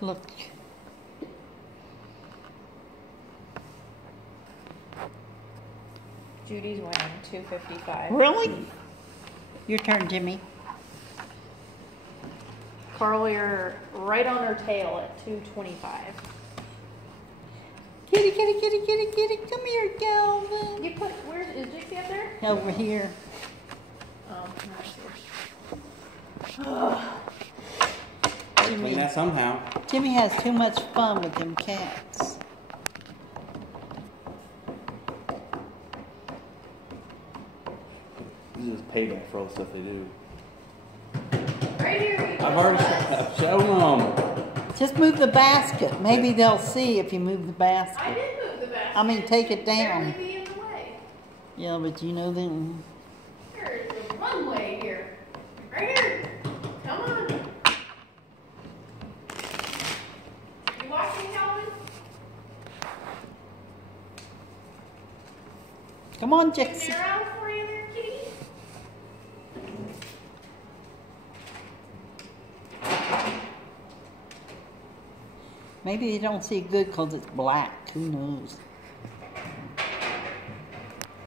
Look. Judy's winning 255. Really? Your turn, Jimmy. Carl, you're right on her tail at 225. Kitty, kitty, kitty, kitty, kitty. Come here, Calvin. You put, where's, is Dixie up there? Over here. Oh, Clean that somehow. Jimmy has too much fun with them cats. This is payback for all the stuff they do. right here. I've already shown them. Just move the basket. Maybe they'll see if you move the basket. I did move the basket. I mean, take it down. Barely be in the way. Yeah, but you know them. There's a runway here. Right here. Come on. You watching, Calvin? Come on, Getting Jixie. there out for you there, kitty? Maybe they don't see it good because it's black. Who knows?